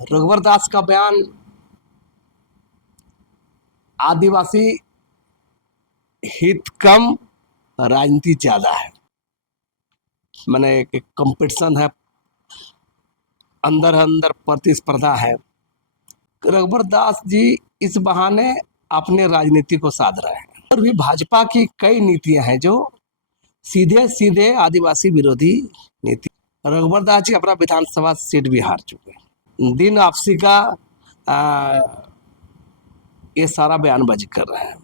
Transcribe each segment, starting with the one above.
रघुवर दास का बयान आदिवासी हित कम, राजनीति ज्यादा है। मैंने एक कंपटीशन है, अंदर अंदर प्रतिस्पर्धा है। रघुवर दास जी इस बहाने अपने राजनीति को साध रहे हैं। और भी भाजपा की कई नीतियां हैं जो सीधे सीधे आदिवासी विरोधी नीति। रघुवर दास जी अपना विधानसभा सीट भी हार चुके हैं। दिन आपसी का ये सारा बयानबाजी कर रहे हैं।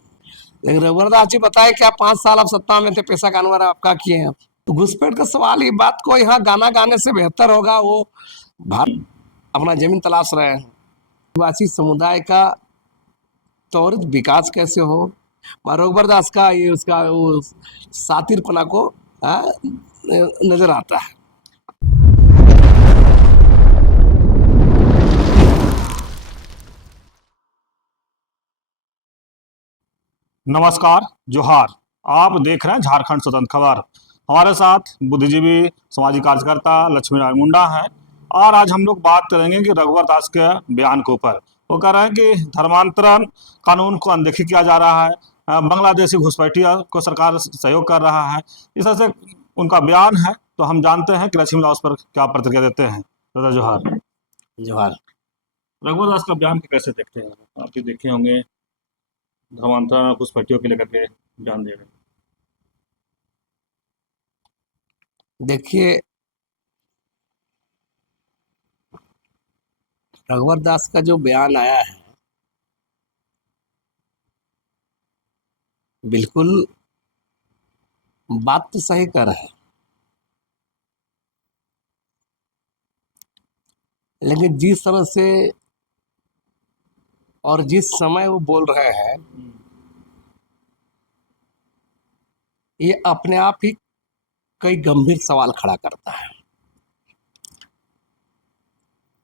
लेकिन रघुवर दास जी बताए क्या 5 साल आप सत्ता में थे, पैसा का अनुवाद आपका किए हैं। तो घुसपैठ का सवाल, ये बात को यहाँ गाना गाने से बेहतर होगा वो भारत अपना जमीन तलाश रहे हैं। आदिवासी समुदाय का त्वरित विकास कैसे हो, रघुवर दास का ये उसका वो सातिरपना को नजर आता है। नमस्कार, जोहार। आप देख रहे हैं झारखंड स्वतंत्र खबर। हमारे साथ बुद्धिजीवी सामाजिक कार्यकर्ता लक्ष्मी नारायण मुंडा है और आज हम लोग बात करेंगे कि रघुवर दास के बयान के ऊपर। वो कह रहे हैं कि धर्मांतरण कानून को अनदेखी किया जा रहा है, बांग्लादेशी घुसपैठियों को सरकार सहयोग कर रहा है, इस तरह से उनका बयान है। तो हम जानते हैं कि लक्ष्मी दास पर क्या प्रतिक्रिया देते हैं। दादा जोहार। जोहार। रघुवर दास का बयान कैसे देखते हैं? आप भी देखे होंगे, धर्मांतरण और घुसपैठियों के लेकर के बयान दे रहे हैं। देखिए, रघुवर दास का जो बयान आया है बिल्कुल बात तो सही कर रहे हैं, लेकिन जिस तरह से और जिस समय वो बोल रहे हैं ये अपने आप ही कई गंभीर सवाल खड़ा करता है।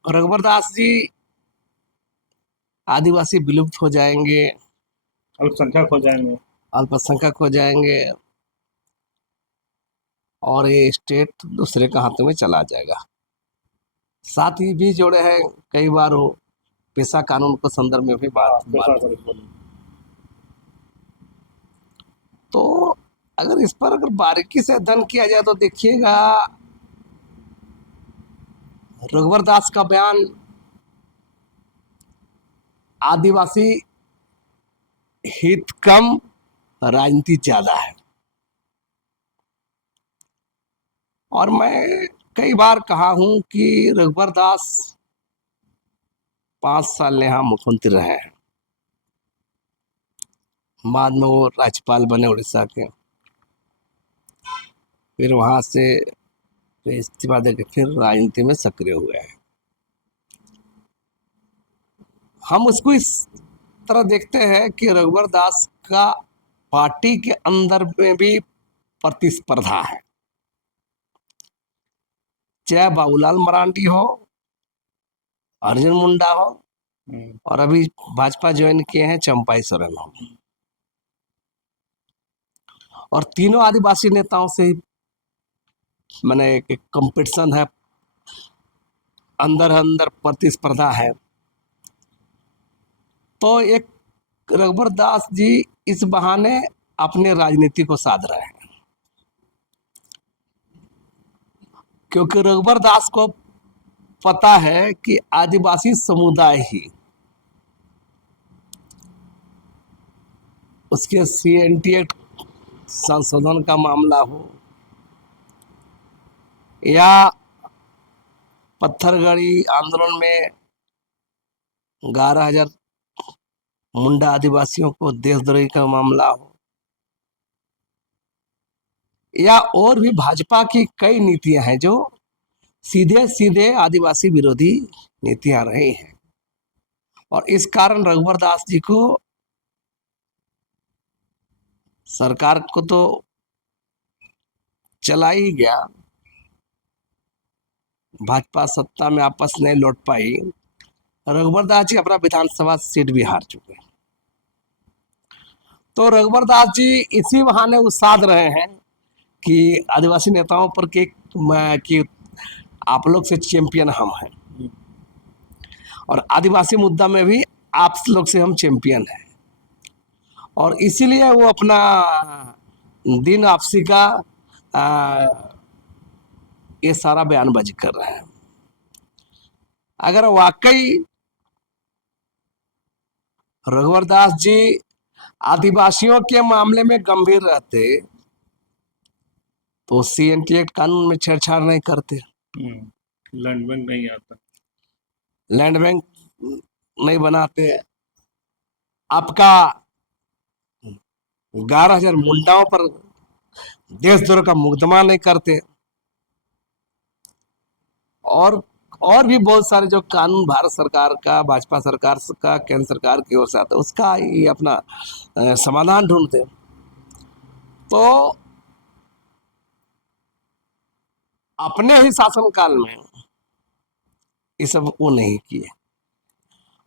रघुवर दास जी आदिवासी विलुप्त हो जाएंगे, अल्पसंख्यक हो जाएंगे, अल्पसंख्यक हो जाएंगे और ये स्टेट दूसरे के हाथों में चला जाएगा। साथ ही भी जोड़े हैं कई बार वो पेशा कानून के संदर्भ में भी बात। तो अगर इस पर अगर बारीकी से अध्ययन किया जाए तो देखिएगा, रघुवर दास का बयान आदिवासी हित कम, राजनीति ज्यादा है। और मैं कई बार कहा हूं कि रघुवर दास 5 साल यहाँ मुख्यमंत्री रहे हैं, बाद में वो राज्यपाल बने उड़ीसा के, फिर वहां से इस्तीफा देकर फिर राजनीति में सक्रिय हुए हैं। हम उसको इस तरह देखते हैं कि रघुवर दास का पार्टी के अंदर में भी प्रतिस्पर्धा है, चाहे बाबूलाल मरांडी हो, अर्जुन मुंडा हो और अभी भाजपा ज्वाइन किए हैं चंपाई सोरेन हो, और तीनों आदिवासी नेताओं से ही मैंने एक कंपटीशन है, अंदर अंदर प्रतिस्पर्धा है। तो एक रघुवर दास जी इस बहाने अपने राजनीति को साध रहे हैं, क्योंकि रघुवर दास को पता है कि आदिवासी समुदाय ही उसके CNT एक्ट संशोधन का मामला हो या पत्थरगड़ी आंदोलन में 11,000 मुंडा आदिवासियों को देशद्रोही का मामला हो, या और भी भाजपा की कई नीतियां हैं जो सीधे सीधे आदिवासी विरोधी नीतियां रही हैं। और इस कारण रघुवर दास जी को सरकार को तो चला ही गया, भाजपा सत्ता में आपस नहीं लौट पाई, रघुवर दास जी अपना विधानसभा सीट भी हार चुके हैं। तो रघुवर दास जी इसी बहाने वो साध रहे हैं कि आदिवासी नेताओं पर कि आप लोग से चैंपियन हम हैं। और आदिवासी मुद्दा में भी आप लोग से हम चैंपियन हैं, और इसीलिए वो अपना दिन आपसी का ये सारा बयानबाजी कर रहे हैं। अगर वाकई रघुवर दास जी आदिवासियों के मामले में गंभीर रहते तो CNT एक्ट कानून में छेड़छाड़ नहीं करते, लैंड बैंक नहीं आता, लैंड बैंक नहीं बनाते, आपका 11,000 मुंडाओं पर देशद्रोह का मुकदमा नहीं करते, और भी बहुत सारे जो कानून भारत सरकार का, भाजपा सरकार का, केंद्र सरकार की ओर से आता है उसका ये अपना समाधान ढूंढते। तो अपने ही शासनकाल में ये सब वो नहीं किए,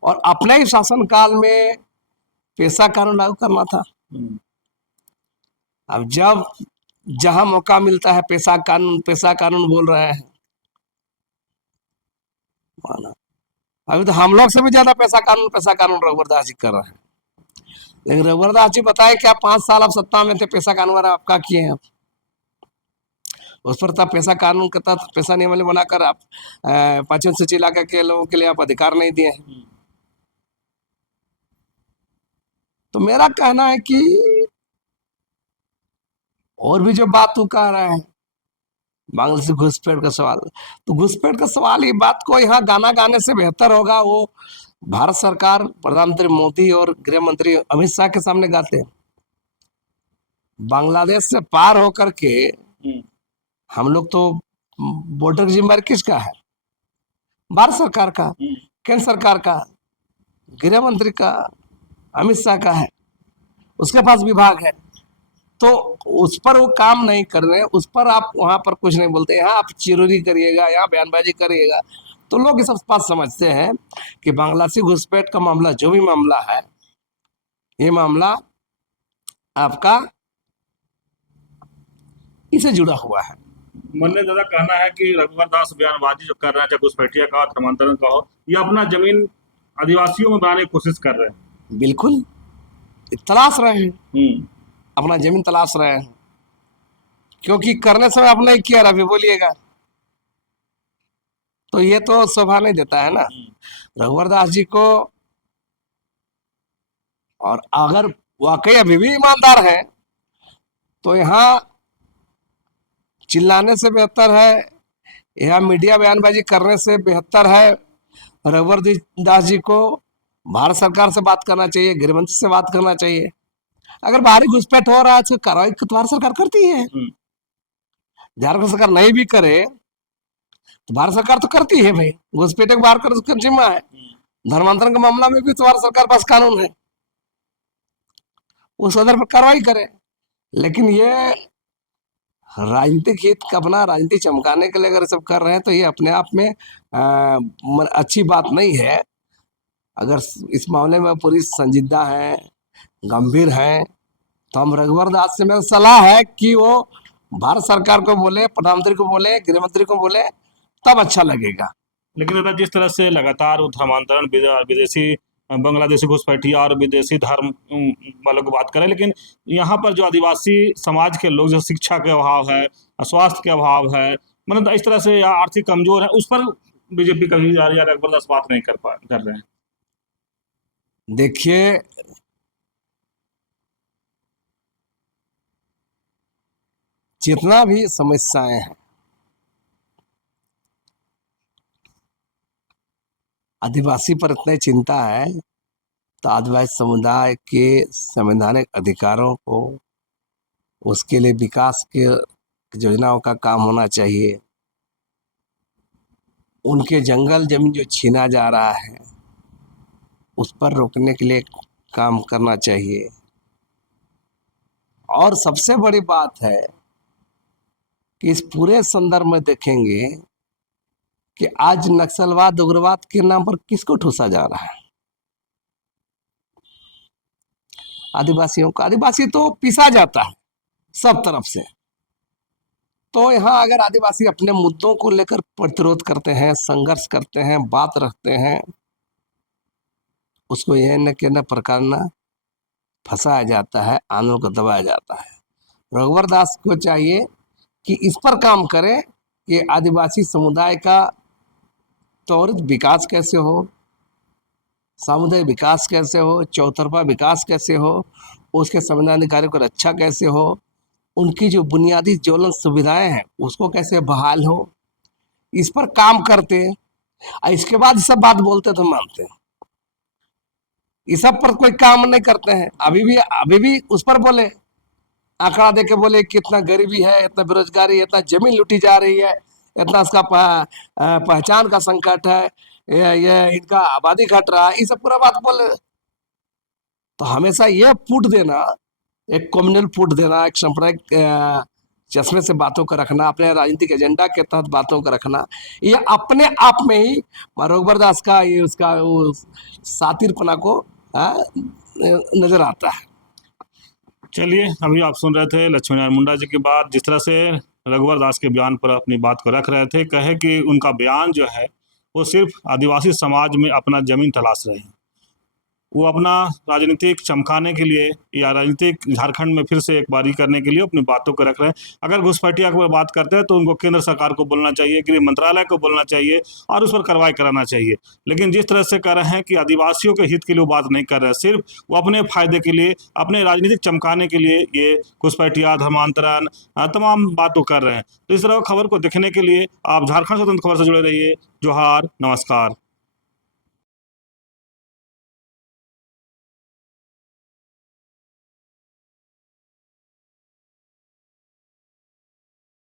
और अपने ही शासनकाल में पेशा कानून लागू करना था। अब जब जहां मौका मिलता है पेशा कानून बोल रहे हैं, माना अभी तो हम लोग से भी ज्यादा पेशा कानून रघुवर दास जी कर रहे हैं। लेकिन रघुवर दास जी बताए क्या 5 साल आप सत्ता में थे, पेशा कानून आपका किए हैं, उस पर तब पेशा कानून के तहत पेशा नियमावली बनाकर आप पश्चिम सूची इलाके के लोगों के लिए आप अधिकार नहीं दिए हैं। तो मेरा कहना है कि और भी जो बात तू कह रहे हैं बांग्लादेश घुसपैठ का सवाल, तो घुसपैठ का सवाल ये बात को यहाँ गाना गाने से बेहतर होगा वो भारत सरकार, प्रधानमंत्री मोदी और गृह मंत्री अमित शाह के सामने गाते हैं। बांग्लादेश से पार होकर के हम लोग तो बॉर्डर की जिम्मेदारी किसका है? भारत सरकार का, केंद्र सरकार का, गृह मंत्री का, अमित शाह का है, उसके पास विभाग है। तो उस पर वो काम नहीं कर रहे, उस पर आप वहां पर कुछ नहीं बोलते, यहाँ आप चिरोरी करिएगा, यहाँ बयानबाजी करिएगा, तो लोग इस बात समझते हैं कि बांग्लादेशी घुसपैठ का मामला जो भी मामला है, ये मामला आपका इसे जुड़ा हुआ है। मन ने ज्यादा कहना है कि रघुवर दास बयानबाजी जो कर रहे हैं, चाहे घुसपैठिया का धर्मांतरण का हो, ये अपना जमीन आदिवासियों में बनाने की कोशिश कर रहे हैं। बिल्कुल तलाश रहे हैं, अपना जमीन तलाश रहे हैं, क्योंकि करने समय आपने किया अभी बोलिएगा, तो ये तो शोभा नहीं देता है ना रघुवर दास जी को। और अगर वाकई अभी भी ईमानदार है तो यहाँ चिल्लाने से बेहतर है, यहाँ मीडिया बयानबाजी करने से बेहतर है रघुवर दास जी को भारत सरकार से बात करना चाहिए, गृह मंत्री से बात करना चाहिए। अगर बाहरी घुसपैठ हो रहा है तो कार्रवाई तो भारत सरकार करती है, झारखंड सरकार नहीं भी करे तो भारत सरकार तो करती है भाई, घुसपैठ बाहर कर उसका जिम्मा है। धर्मांतरण के मामला में भी तो भारत सरकार पास कानून है, उस आधार पर कार्रवाई करे। लेकिन ये राजनीतिक हित का, अपना राजनीति चमकाने के लिए अगर सब कर रहे हैं तो ये अपने आप में अच्छी बात नहीं है। अगर इस मामले में पूरी संजीदा है, गंभीर है, तो हम रघुवर दास से मेरा सलाह है कि वो भारत सरकार को बोले, प्रधानमंत्री को बोले, गृह मंत्री को बोले, तब अच्छा लगेगा। लेकिन दादा जिस तरह से लगातार वो धर्मांतरण, विदेशी बांग्लादेशी घुसपैठिया और विदेशी धर्म वालों की बात करें, लेकिन यहाँ पर जो आदिवासी समाज के लोग, जो शिक्षा के अभाव है, स्वास्थ्य के अभाव है, मतलब इस तरह से या आर्थिक कमजोर है, उस पर बीजेपी कभी या रघुवर दास बात नहीं कर रहे हैं। देखिए जितना भी समस्याएं हैं, आदिवासी पर इतनी चिंता है तो आदिवासी समुदाय के संवैधानिक अधिकारों को, उसके लिए विकास के योजनाओं का काम होना चाहिए। उनके जंगल जमीन जो छीना जा रहा है उस पर रोकने के लिए काम करना चाहिए। और सबसे बड़ी बात है कि इस पूरे संदर्भ में देखेंगे कि आज नक्सलवाद, उग्रवाद के नाम पर किसको ठूसा जा रहा है? आदिवासियों का। आदिवासी तो पिसा जाता है सब तरफ से। तो यहाँ अगर आदिवासी अपने मुद्दों को लेकर प्रतिरोध करते हैं, संघर्ष करते हैं, बात रखते हैं, उसको यह न के न प्रकार न फंसाया जाता है, आंदोलन को दबाया जाता है। रघुवर दास को चाहिए कि इस पर काम करें कि आदिवासी समुदाय का त्वरित विकास कैसे हो, सामुदायिक विकास कैसे हो, चौतरफा विकास कैसे हो, उसके संवैधानिक कार्यों की रक्षा कैसे हो, उनकी जो बुनियादी ज्वलन सुविधाएं हैं उसको कैसे बहाल हो, इस पर काम करते और इसके बाद सब बात बोलते तो मानते हैं। इस सब पर कोई काम नहीं करते हैं। अभी भी उस पर बोले, आंकड़ा दे के बोले कितना गरीबी है, इतना बेरोजगारी है, इतना जमीन लूटी जा रही है, इतना उसका पहचान का संकट है, ये इनका आबादी घट रहा है, ये सब पूरा बात बोले। तो हमेशा ये फूट देना, एक कम्युनल फूट देना, एक सांप्रदायिक चश्मे से बातों को रखना, अपने राजनीतिक एजेंडा के तहत बातों को रखना, ये अपने आप में ही रघुवर दास का ये उसका वो सातिरपना को नजर आता है। चलिए, अभी आप सुन रहे थे लक्ष्मी नारायण मुंडा जी की बात, जिस तरह से रघुवर दास के बयान पर अपनी बात को रख रहे थे। कहे कि उनका बयान जो है वो सिर्फ आदिवासी समाज में अपना जमीन तलाश रहे हैं। वो अपना राजनीतिक चमकाने के लिए या राजनीतिक झारखंड में फिर से एक बारी करने के लिए अपनी बातों को रख रहे हैं। अगर घुसपैठिया की बात करते हैं तो उनको केंद्र सरकार को बोलना चाहिए, गृह मंत्रालय को बोलना चाहिए और उस पर कार्रवाई कराना चाहिए। लेकिन जिस तरह से कर रहे हैं कि आदिवासियों के हित के लिए वो बात नहीं कर रहे हैं, सिर्फ वो अपने फायदे के लिए, अपने राजनीतिक चमकाने के लिए ये घुसपैठिया, धर्मांतरण, तमाम बातों कर रहे हैं। तो इस तरह खबर को देखने के लिए आप झारखंड स्वतंत्र खबर से जुड़े रहिए। जोहार, नमस्कार।